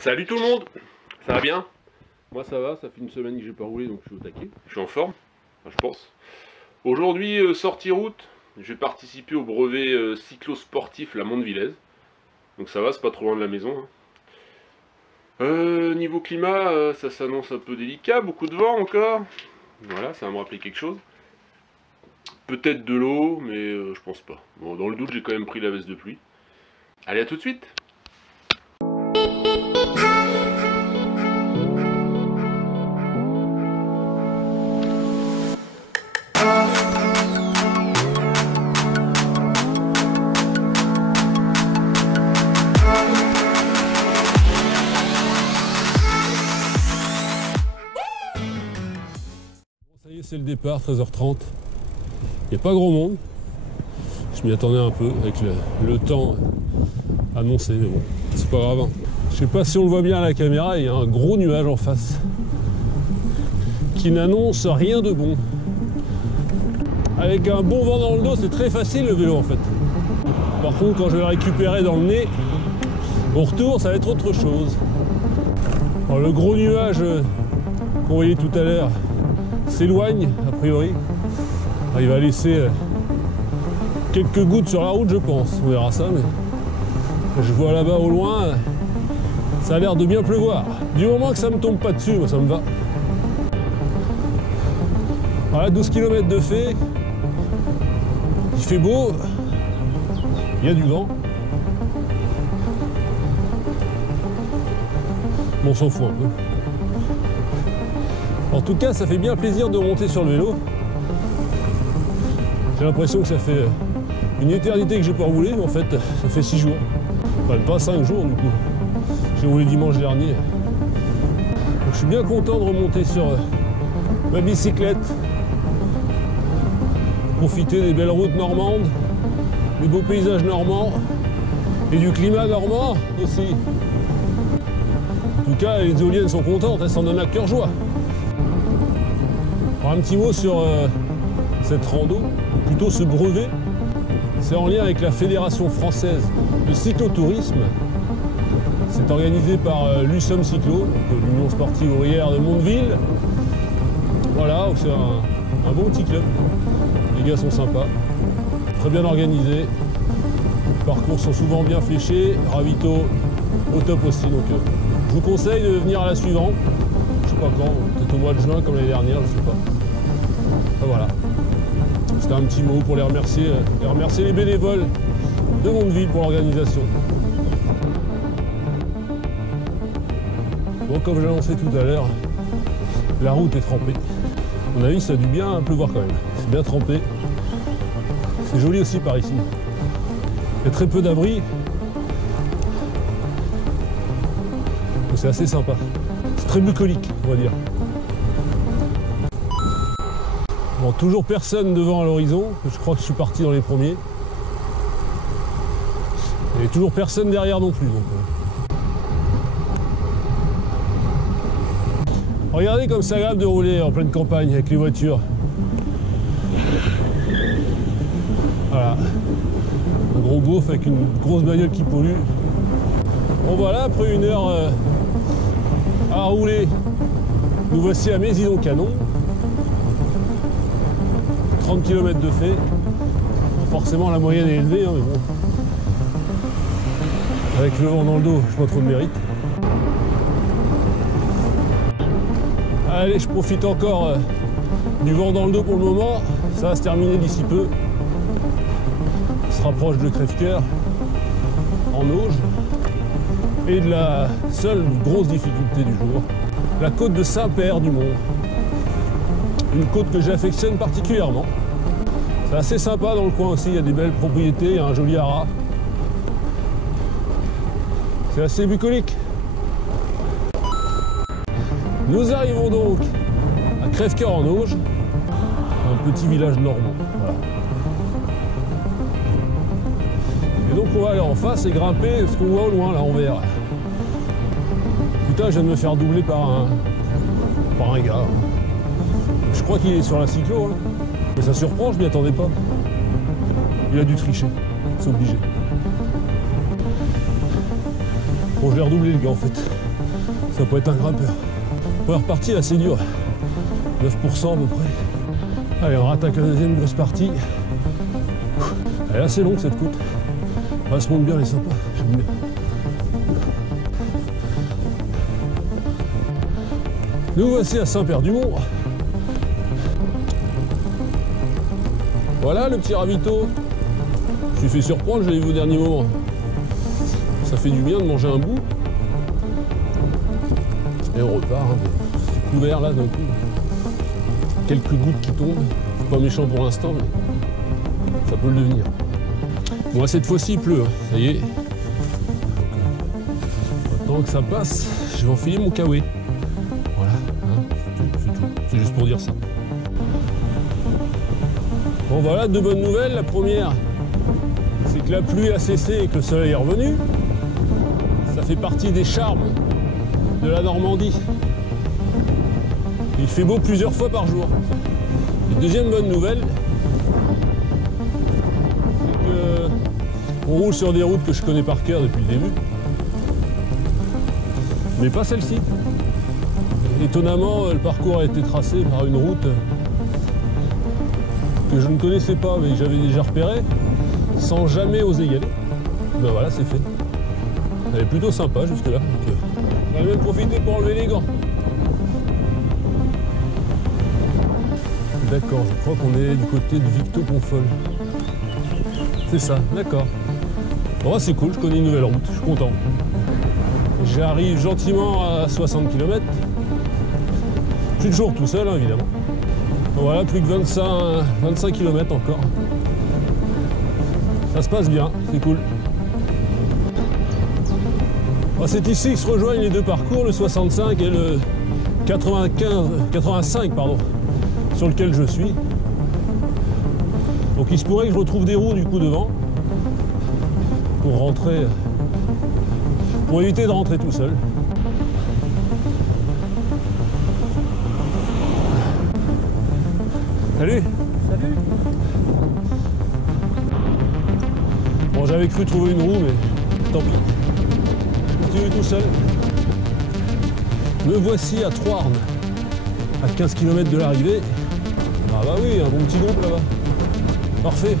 Salut tout le monde, ça va bien? Moi ça va, ça fait une semaine que j'ai pas roulé donc je suis au taquet, je suis en forme, enfin, je pense. Aujourd'hui sortie route, je vais participer au brevet cyclo-sportif La Mondevillez. Donc ça va, c'est pas trop loin de la maison. Niveau climat, ça s'annonce un peu délicat, beaucoup de vent encore. Voilà, ça va me rappeler quelque chose. Peut-être de l'eau, mais je pense pas. Bon, dans le doute j'ai quand même pris la veste de pluie. Allez, à tout de suite! Ça y est, c'est le départ, 13h30. Il n'y a pas grand monde. Je m'y attendais un peu avec le temps annoncé, mais bon, c'est pas grave. Je sais pas si on le voit bien à la caméra, il y a un gros nuage en face qui n'annonce rien de bon. Avec un bon vent dans le dos, c'est très facile le vélo en fait. Par contre, quand je vais le récupérer dans le nez, au retour, ça va être autre chose. Alors, le gros nuage qu'on voyait tout à l'heure s'éloigne a priori. Il va laisser quelques gouttes sur la route, je pense. On verra ça, mais je vois là-bas au loin, ça a l'air de bien pleuvoir. Du moment que ça me tombe pas dessus, moi ça me va. Voilà, 12 km de fait. Il fait beau. Il y a du vent. Bon, on s'en fout un peu. En tout cas, ça fait bien plaisir de monter sur le vélo. J'ai l'impression que ça fait une éternité que j'ai pas roulé, mais en fait, ça fait 6 jours. Enfin, pas 5 jours du coup. J'ai roulé dimanche dernier. Donc, je suis bien content de remonter sur ma bicyclette. Profiter des belles routes normandes, des beaux paysages normands et du climat normand aussi. En tout cas, les éoliennes sont contentes, elles s'en donnent à cœur joie. Alors, un petit mot sur cette rando, ou plutôt ce brevet. C'est en lien avec la Fédération française de cyclotourisme. C'est organisé par l'USOM Cyclo, l'Union sportive ouvrière de Mondeville. Voilà, c'est un bon petit club. Les gars sont sympas, très bien organisés. Les parcours sont souvent bien fléchés, ravito au top aussi. Donc je vous conseille de venir à la suivante. Je sais pas quand, peut-être au mois de juin comme l'année dernière, je sais pas. Enfin, voilà. C'était un petit mot pour les remercier les bénévoles de Mondeville pour l'organisation. Bon, comme j'ai annoncé tout à l'heure, la route est trempée. À mon avis, ça a dû bien pleuvoir quand même. C'est bien trempé. C'est joli aussi par ici. Il y a très peu d'abris. C'est assez sympa. C'est très bucolique, on va dire. Bon, toujours personne devant à l'horizon. Je crois que je suis parti dans les premiers. Et toujours personne derrière non plus. Donc, regardez comme c'est agréable de rouler en pleine campagne avec les voitures. Voilà. Un gros beauf avec une grosse bagnole qui pollue. Bon voilà, après une heure à rouler, nous voici à Mézidon-Canon. 30 km de fait. Forcément la moyenne est élevée, hein, mais bon. Avec le vent dans le dos, je pas trop de mérite. Allez, je profite encore du vent dans le dos pour le moment. Ça va se terminer d'ici peu. On se rapproche de Crèvecoeur, en Auge. Et de la seule grosse difficulté du jour, la côte de Saint-Père-du-Mont. Une côte que j'affectionne particulièrement. C'est assez sympa dans le coin aussi, il y a des belles propriétés, il y a un joli haras. C'est assez bucolique. Nous arrivons donc à Crèvecoeur en Auge, un petit village normand. Voilà. Et donc on va aller en face et grimper ce qu'on voit au loin là en vert. Putain, je viens de me faire doubler par un gars. Je crois qu'il est sur la cyclo, hein. Mais ça surprend, je m'y attendais pas. Il a dû tricher, c'est obligé. Bon, je l'ai redoublé le gars en fait. Ça peut être un grimpeur. Première partie assez dure. 9% à peu près. Allez, on rattaque la deuxième grosse partie. Elle est assez longue cette côte. Elle se monte bien, elle est sympa. J'aime bien. Nous voici à Saint-Père-du-Mont. Voilà le petit ravito. Je me suis fait surprendre, je l'ai vu au dernier moment. Ça fait du bien de manger un bout. Et on repart. Hein, c'est couvert là d'un coup. Quelques gouttes qui tombent. Pas méchant pour l'instant, mais ça peut le devenir. Bon, cette fois-ci il pleut. Hein. Ça y est. Donc, maintenant que ça passe, je vais enfiler mon kawaii. Voilà. Hein, c'est tout. C'est juste pour dire ça. Bon voilà, deux bonnes nouvelles. La première, c'est que la pluie a cessé et que le soleil est revenu. Ça fait partie des charmes de la Normandie. Il fait beau plusieurs fois par jour. Et deuxième bonne nouvelle, c'est qu'on roule sur des routes que je connais par cœur depuis le début. Mais pas celle-ci. Étonnamment, le parcours a été tracé par une route que je ne connaissais pas, mais que j'avais déjà repérée, sans jamais oser y aller. Ben voilà, c'est fait. Elle est plutôt sympa jusque-là. J'en ai même profité pour enlever les gants. D'accord, je crois qu'on est du côté de Victo-Confol. C'est ça, d'accord. Bon, c'est cool, je connais une nouvelle route, je suis content. J'arrive gentiment à 60 km. Je suis toujours tout seul, hein, évidemment. Voilà, plus que 25 km encore. Ça se passe bien, c'est cool. Bon, c'est ici que se rejoignent les deux parcours, le 65 et le 85, pardon, sur lequel je suis. Donc il se pourrait que je retrouve des roues du coup devant pour rentrer, pour éviter de rentrer tout seul. Salut. Salut. Bon, j'avais cru trouver une roue, mais tant pis. Je continue tout seul. Me voici à Troarn, à 15 km de l'arrivée. Ah bah oui, un bon petit groupe là-bas. Parfait.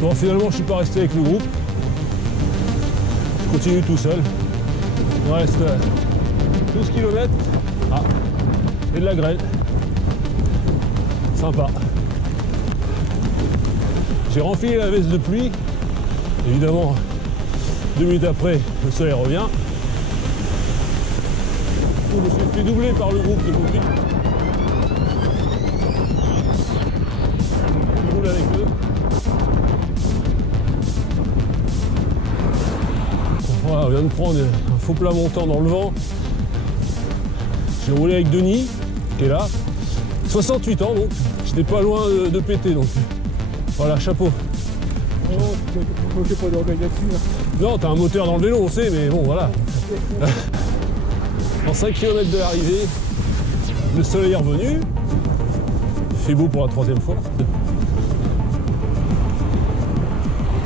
Bon, finalement, je suis pas resté avec le groupe. Je continue tout seul. Il me reste 12 km. Ah, et de la grêle. Sympa. J'ai renfilé la veste de pluie. Évidemment, 2 minutes après, le soleil revient. Je me suis fait doubler par le groupe de copines. Je roule avec eux. Voilà, on vient de prendre un faux plat montant dans le vent. J'ai roulé avec Denis, qui est là. 68 ans donc, j'étais pas loin de péter donc. Voilà, chapeau. Oh, j'ai pas d'orgueil là-dessus. Non, t'as un moteur dans le vélo, on sait, mais bon, voilà. En 5 km de l'arrivée, le soleil est revenu. Il fait beau pour la 3e fois.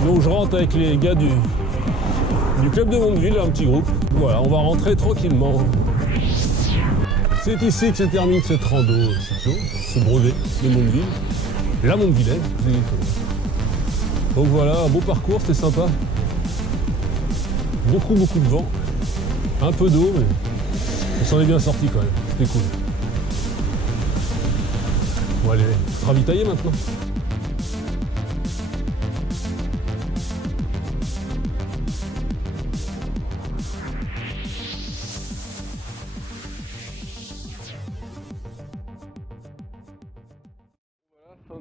Donc je rentre avec les gars du club de Mondeville, un petit groupe. Voilà, on va rentrer tranquillement. C'est ici que se termine cette rando cyclo, ce brevet de Mondeville, la Mondevillaise. Donc voilà, un beau parcours, c'était sympa. Beaucoup de vent, un peu d'eau, mais on s'en est bien sorti quand même, c'était cool. Bon allez, ravitailler maintenant. Fin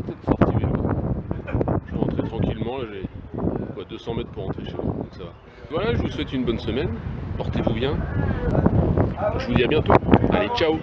de cette sortie vélo. Je vais rentrer tranquillement, là j'ai 200 mètres pour rentrer chez moi, donc ça va. Voilà, je vous souhaite une bonne semaine, portez-vous bien. Je vous dis à bientôt. Allez, ciao.